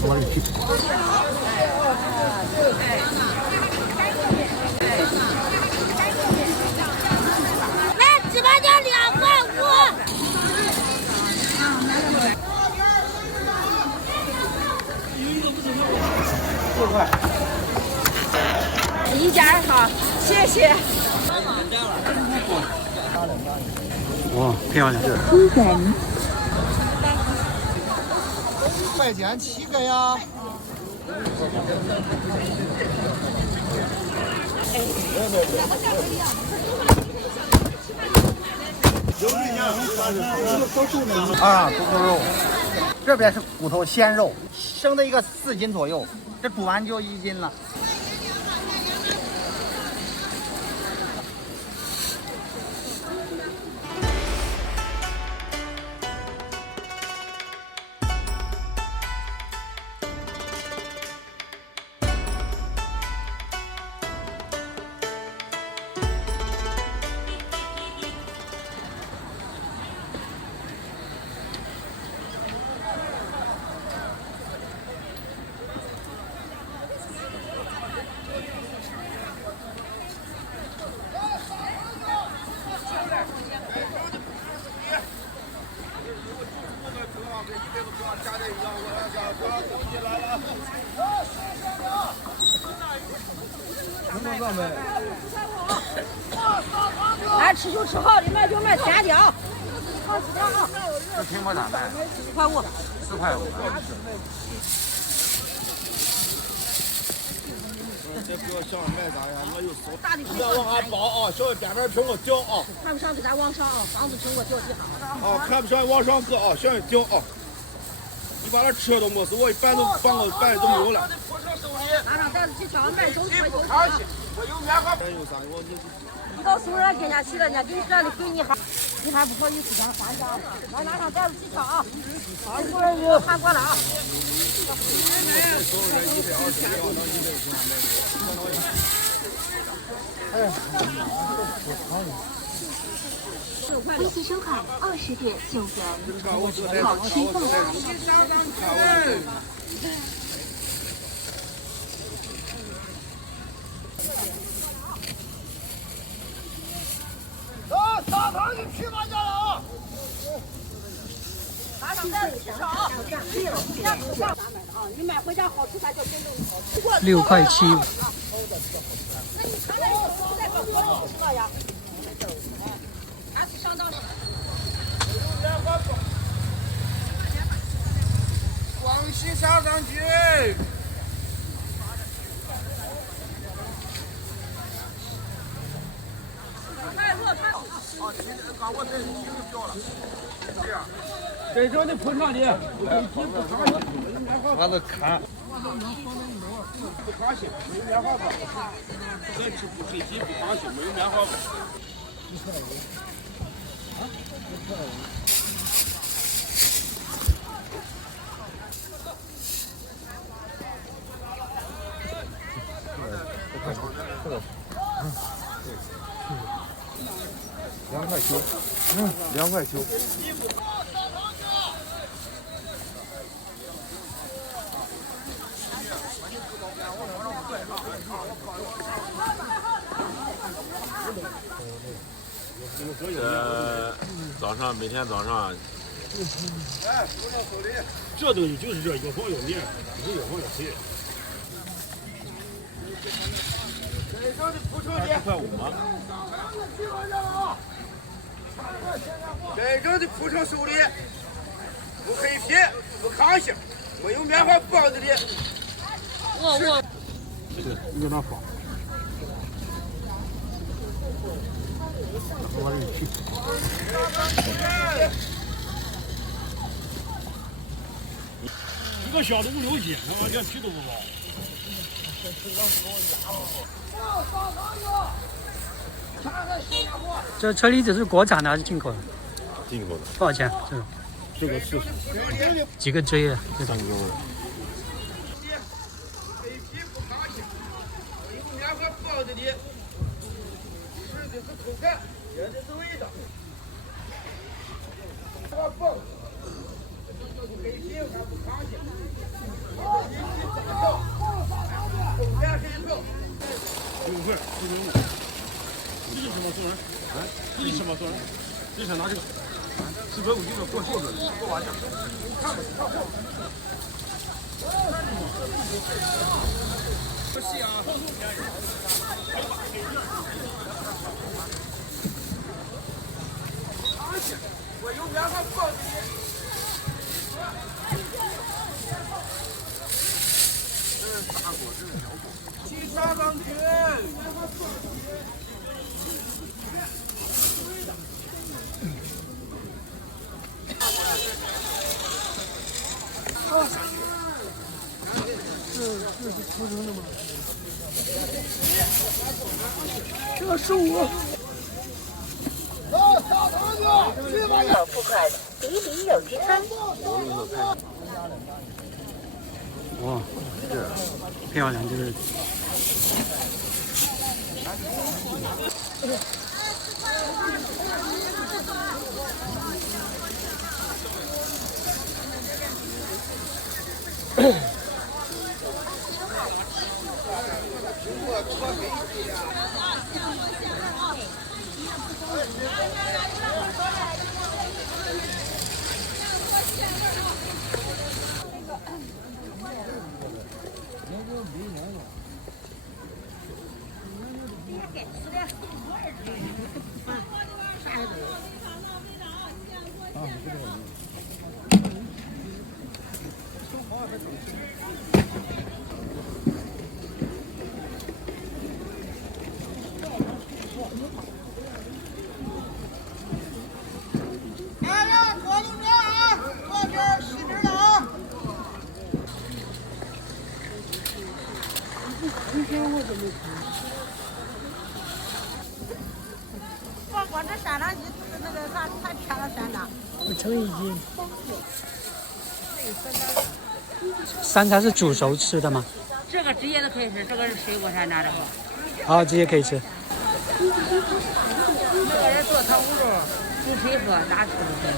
我的去。来，鸡巴价2.5。6块。1件哈，谢谢。哇，漂亮！出人。块钱7个呀。啊，骨头肉，这边是骨头鲜肉，生的一个4斤左右，这煮完就1斤了。来吃就吃好的，买就买天条。这苹果咋卖4块5。4块5。这不要想卖啥呀，我有手。大的别往下包啊，小心边边苹果掉啊。看不上给咱往上啊，房子苹果掉地上。啊，看不上往上搁啊，小心掉啊。你把它吃了都没事，我一半都半个半都没有了。拿上袋子去挑，买手机不客气，我有棉花。有啥？你到送人给人家去了，人家给你这里给你还，你还不好意思讲还价？来拿上袋子去挑啊！好，一会儿又看过了啊。微信收款20点9元，好吃凤梨。上堂去批发价了啊！拿上袋子去挑啊！你买回家好吃，咱就真正好吃。 6块7。广西沙场区。这种的铺上的，他的看。不放心，没有棉花包。这吃不飞机不放心，没有棉花包。2块9，2块9。早上每天早上，这东西就是这，越放越黏，不是越放越脆。4块5吗？真正的铺成手里，不黑皮，不抗性，没有棉花包子的。你给他放。我的去。一个小的5、6斤，他妈连皮都不包。这车厘子是国产的还是进口的？进口的。多少钱？这个是几个锥啊？这种。黑皮不抗性，没有棉花包子的，吃的是口感，也的是味道。棉花包子，黑皮还不抗性。你什么送人？啊？你什么送人？你想拿这个？450这个过袖子，过完价。看吧，看货。不细啊。我有棉花放你。大果汁小果。去沙岗去。付款，比里有积分。哇，漂亮，这个。光这山上那个啥，太偏了山上。称一斤。山楂是煮熟吃的吗？这个直接都可以吃，这个是水果山楂这个。好，直接可以吃。那个人做糖葫芦，煮水喝，咋吃都行。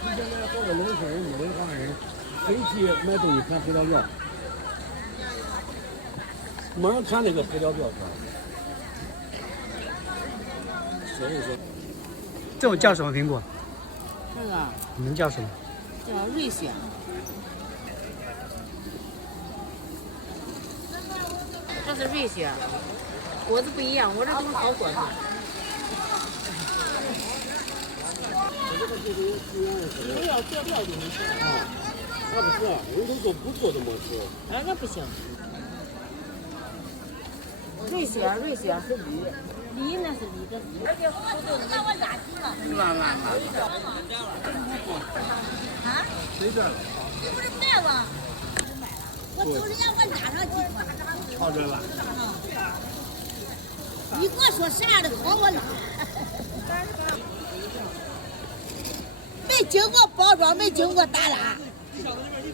你现在到了农村，你们看人回去买东西看配料表，没人看那个配料表。所以说，这种叫什么苹果？这个你们叫什么？叫瑞雪。这是瑞雪，果子不一样，我这都是好果子。不要调料就没事啊。那不是，人都说不做怎么吃？哎，那不行。瑞雪是梨，梨那是梨的梨。那我咋吃了？啊？谁的？你不是卖吗？我走人家我拿上几块。好着了。你给我说啥的好我拿。没经过包装，没经过打蜡，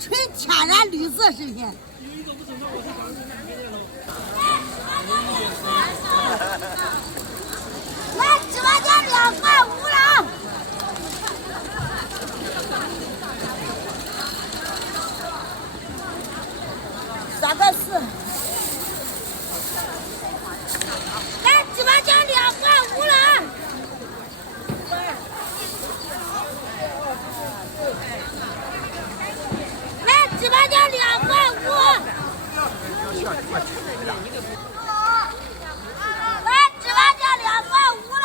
纯天然绿色食品。来，直播间2.5了。3个4。来，直播间2.5了。来，直播间2.5。来，直播间2.5了。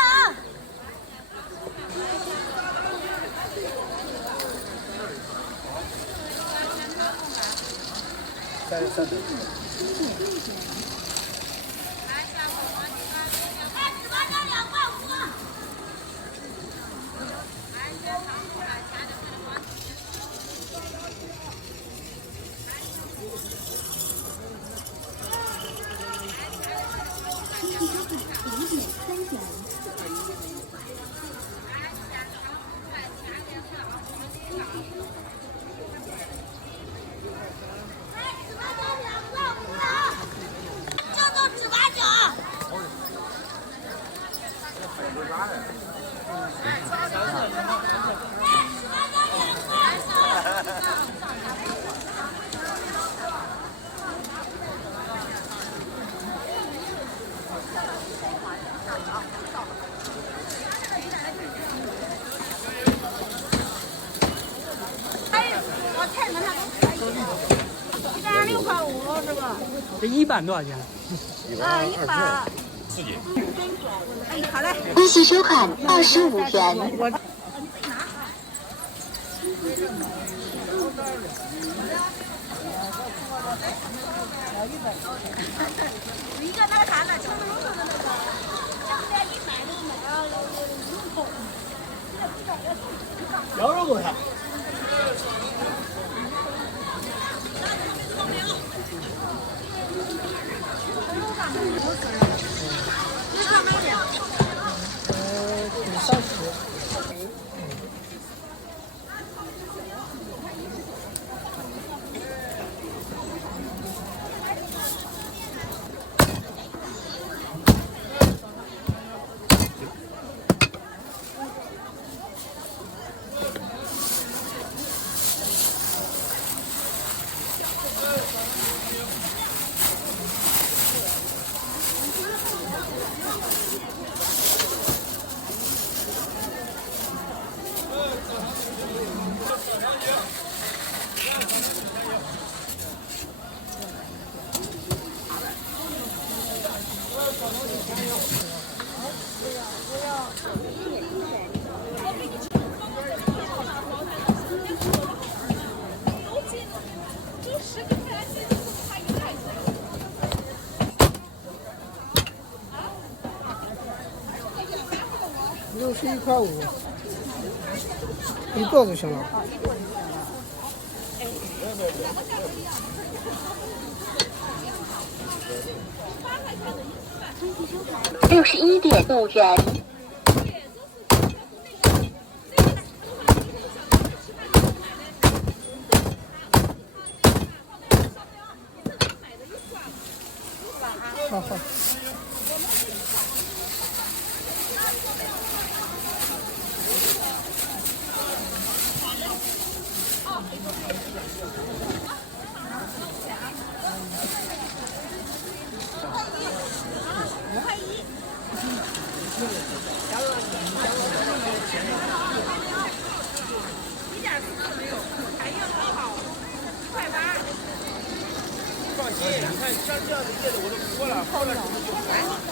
160块5是吧？这一板多少钱？ 100。刺激。哎，好嘞。利息收款25元。一个那个啥的，青龙头的那个，要不要100都买啊？羊肉多少？61块5，一个就行了。61.5元。好好。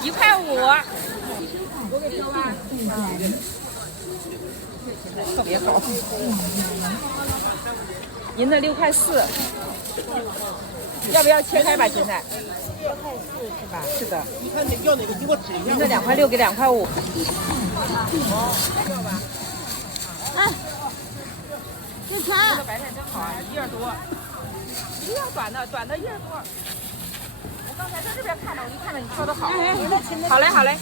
1块5。特别高。您的6块4，要不要切开吧？现在？6块4是吧？是的。你看你要哪个？给我指一下。您的2块6给2块5。哎，这钱。这个白菜真好啊，1叶多。一样短的1叶多。我刚才在这边看到，我一看到你挑的好。好嘞，好嘞，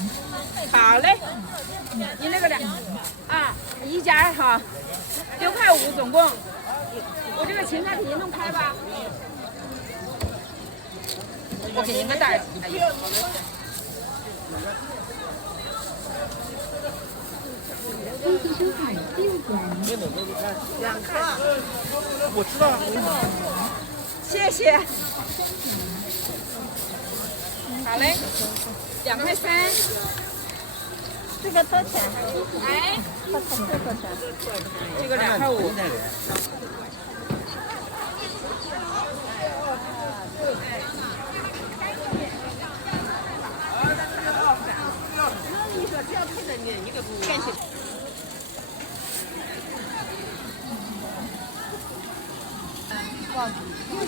好嘞。您那个一家哈，6块5总共。我这个芹菜给您弄开吧。我给您个袋子。2颗，我知道。谢谢。好嘞，2块3。这个多少钱？哎，这多少钱？这个2块5。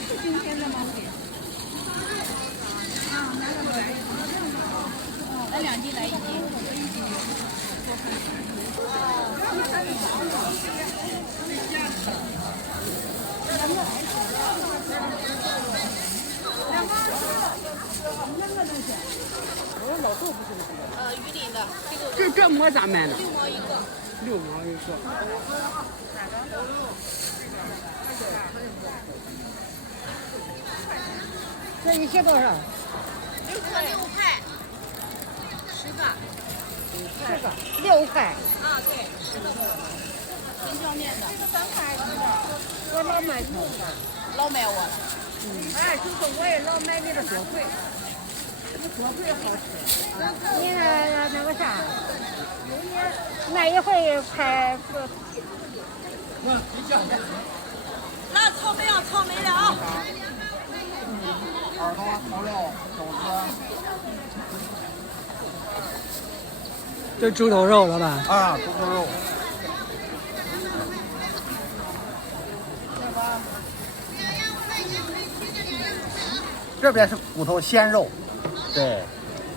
是新鲜的吗？来2斤，来1斤。榆林的。这馍咋卖呢6毛一个。6毛一个。这一些多少？ 6个6块，10个。这个6块。啊，对，青椒面的，这个3块1个。我老买头的，老买我。哎，就是我也老买你的火腿，火腿好吃。你那个啥，那一会开个。那草莓啊，草莓的啊。耳朵、头肉、肘子。这猪头肉，老板。啊，猪头肉。这边是骨头鲜肉，对，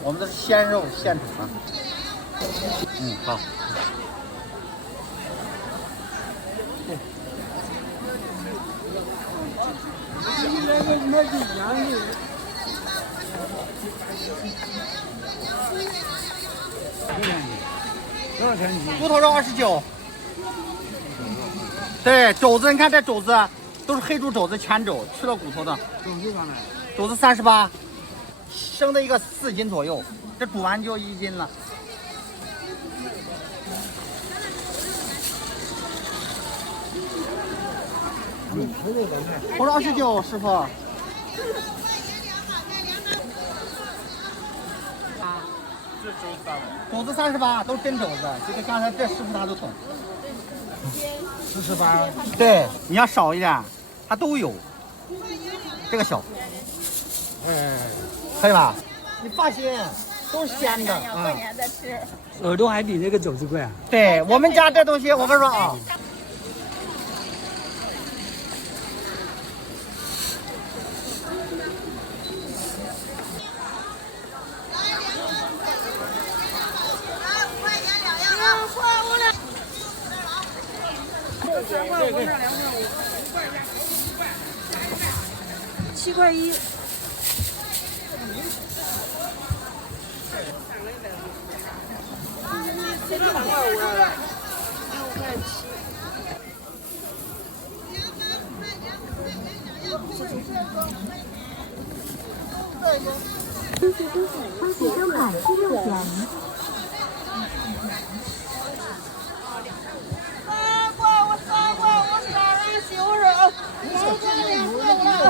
我们的是鲜肉现煮的。好。多少钱一斤？猪头肉29。对，肘子，你看这肘子都是黑猪肘子，全肘，去了骨头的。肘子上来。肘子38，生的一个4斤左右，这煮完就1斤了。头肉29，师傅。肘子38，都是真肘子，就跟刚才这师傅他都懂。48。对，你要少一点，它都有。这个小，可以吧？你放心，都是鲜的。过年再吃。耳朵还比那个肘子贵啊？对我们家这东西，我跟你说啊。7块1。这3块5了，6块7。花旗收款6元。3块我3块我杀人羞人，3块2块我了。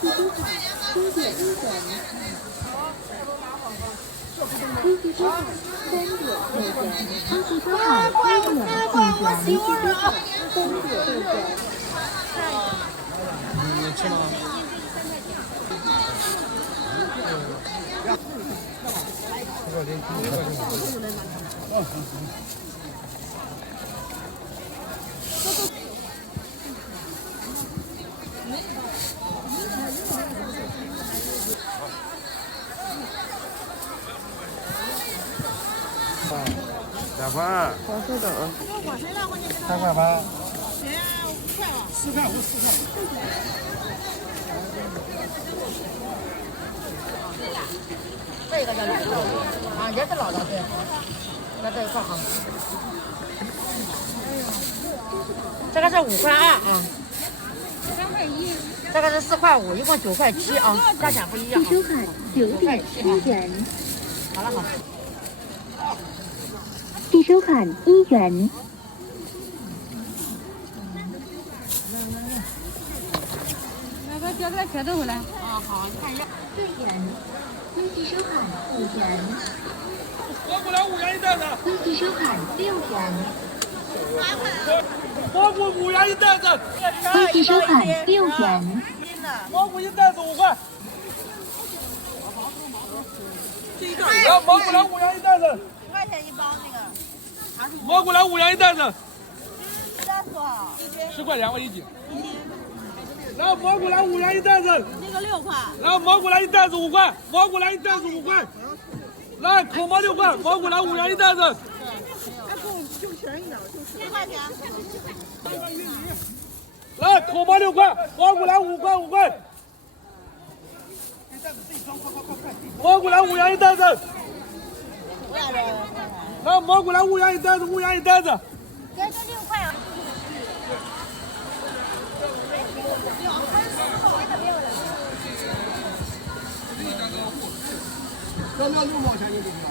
飞机收款3点6元，花旗收款1点5元，飞机收款3点6元。你吃吗？2块。3块8。4块5，4块。这个叫哪个？啊，也是老的，对。在这一块哈。这个是5块2啊。3块1。这个是4块5，一共9块7啊，价钱不一样。收款9点7元。好了好。计收款1元。那个叫这个茄子回来。啊好，你看一下。4元。飞机收款5元。蘑菇来5元一袋子。飞机收款6元。蘑菇5元一袋子。飞机收款6元。蘑菇一袋子5块。来，蘑菇来5元一袋子。5块钱一包那个。蘑菇来5元一袋子。3多少？10块2块1斤。来，蘑菇来5元一袋子。那个6块。来，蘑菇来一袋子5块。蘑菇来一袋子5块。来，口蘑6块，蘑菇来5元一袋子。10块钱。来，口蘑6块，蘑菇来5块5块。蘑菇来5元一袋子。来，蘑菇来5元一袋子，5元一袋子。这个6块啊。要6毛钱一斤啊。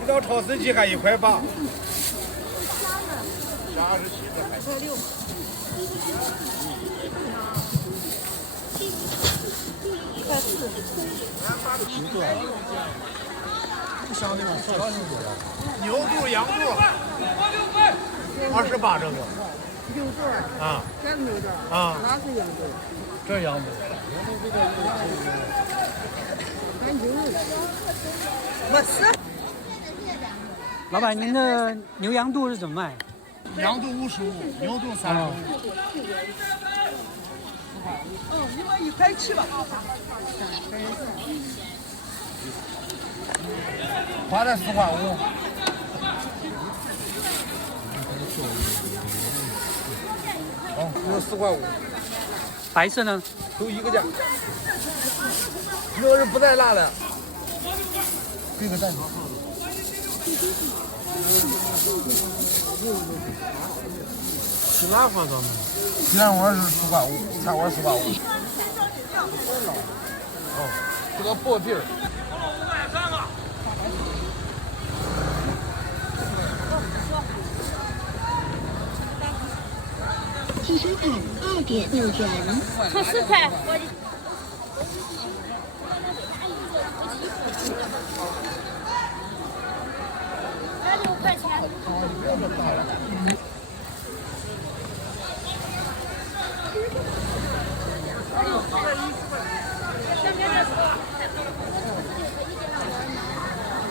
你到超市去还1.8块。牛肚、羊肚，28这个。牛肚啊，这是牛肚啊，那是羊肚。这是羊肚。我吃。老板，您的牛羊肚是怎么卖？羊肚55，牛肚35。你们1块7吧。花了4块5。哦，只有4块5。白色呢？都一个价。这个是不带辣的。这个蛋挞。吃辣花吗？鸡蛋黄是4块5，菜花4块5。哦，这个薄皮儿。汽车卡2.6元。才10块。才6块钱。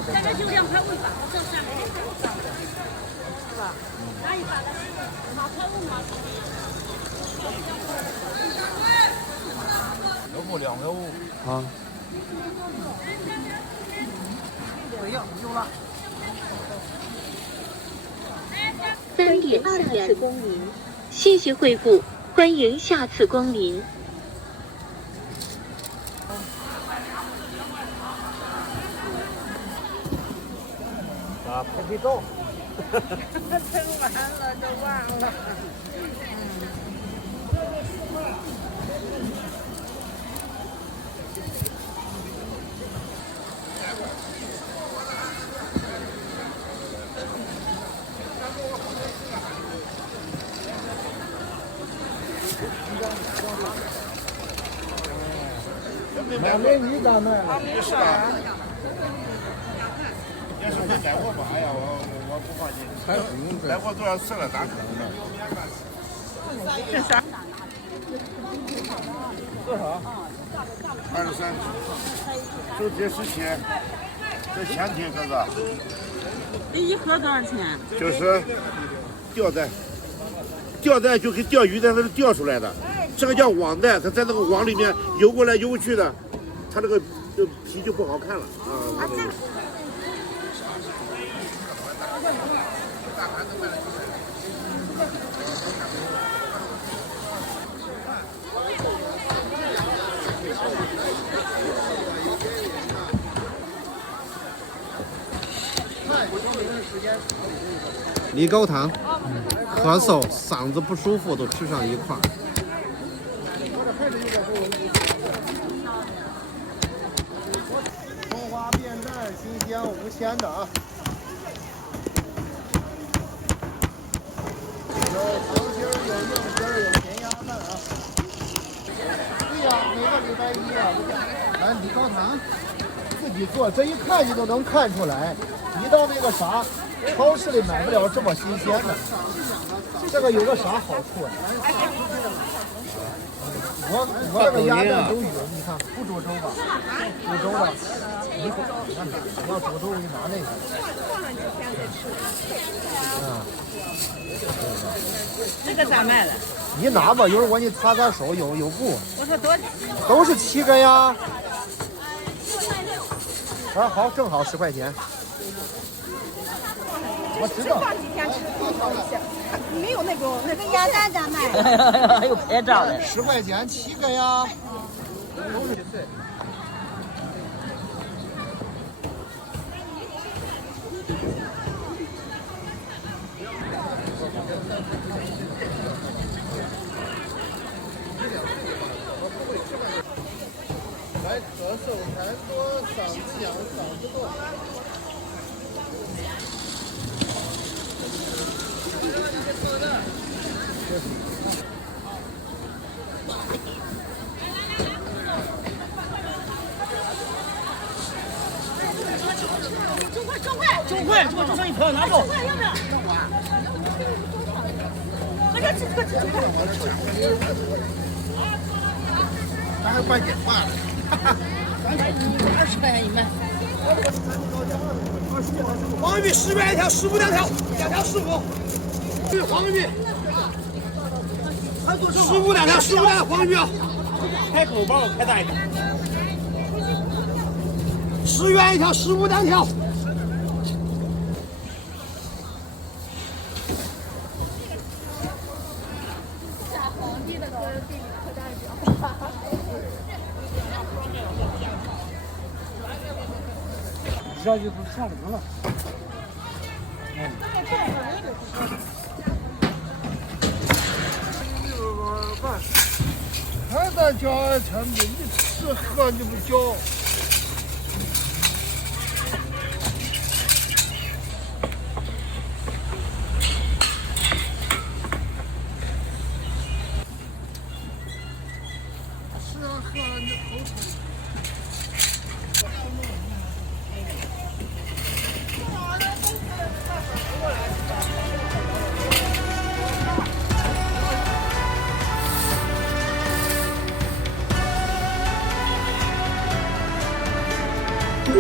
这个就2块5吧，这3块是吧？拿一把的，2块5嘛。要不2块5。啊。3.2次光临，谢谢惠顾，欢迎下次光临。啊，拍拍照。吃完了就忘了。买美女咋卖了？是吧？要是会带货吧？哎呀，我不放心。还不用带货都要吃了，咋可能呢？这啥？多少？23。就这17，这前提哥哥。这一盒多少钱？就是吊带，吊带就跟钓鱼的那是钓出来的，这个叫网带，它在那个网里面游过来游去的，它这个皮就不好看了啊。梨膏糖，咳嗽、嗓子不舒服都吃上一块儿。葱花扁担，新鲜无铅的啊。有糖心儿，有硬心儿，有咸鸭蛋啊。对呀，每个礼拜一啊，咱梨膏糖自己做，这一看你都能看出来。一到那个啥，超市里买不了这么新鲜的。这个有个啥好处啊？我这个鸭蛋有鱼，你看不煮粥吧？煮粥的，你看你要煮粥，你拿那个。这个咋卖的？你拿吧，一会儿我给你擦擦手，有布。我说多，都是7根呀。啊，好，正好10块钱。我知道。没有那种那个鸭蛋咋卖？还有拍照的。10块钱7根呀。9块，就剩一盆，拿走。要不要？那个这个9块。咱还快点卖了。 20块钱一卖。黄鱼10元一条，15两条，2条15。对，黄鱼，15两条，15两黄鱼啊！开口帮我开大一点。10元一条，15两条。这就不下凉了。还在交成本，你吃喝你不交。吃喝你头疼。 5